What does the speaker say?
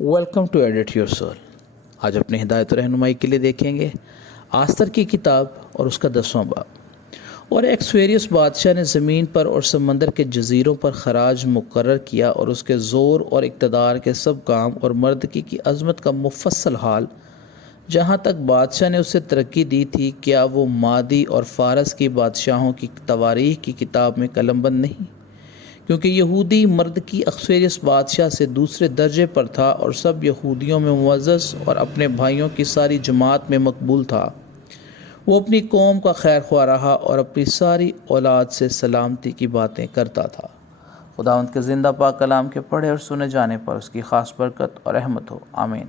Welcome to edit your soul. آج اپنی ہدایت و رہنمائی کے لیے دیکھیں گے آستر کی کتاب اور اس کا 10واں باب۔ اور ایک سویریس بادشاہ نے زمین پر اور سمندر کے جزیروں پر خراج مقرر کیا، اور اس کے زور اور اقتدار کے سب کام اور مردکی کی عظمت کا مفصل حال جہاں تک بادشاہ نے اسے ترقی دی تھی، کیا وہ مادی اور فارس کی بادشاہوں کی تواریخ کی کتاب میں قلم بند نہیں؟ کیونکہ یہودی مرد کی اخسویرس بادشاہ سے دوسرے درجے پر تھا اور سب یہودیوں میں معزز اور اپنے بھائیوں کی ساری جماعت میں مقبول تھا۔ وہ اپنی قوم کا خیر خواہ رہا اور اپنی ساری اولاد سے سلامتی کی باتیں کرتا تھا۔ خداوند کے زندہ پاک کلام کے پڑھے اور سنے جانے پر اس کی خاص برکت اور رحمت ہو، آمین۔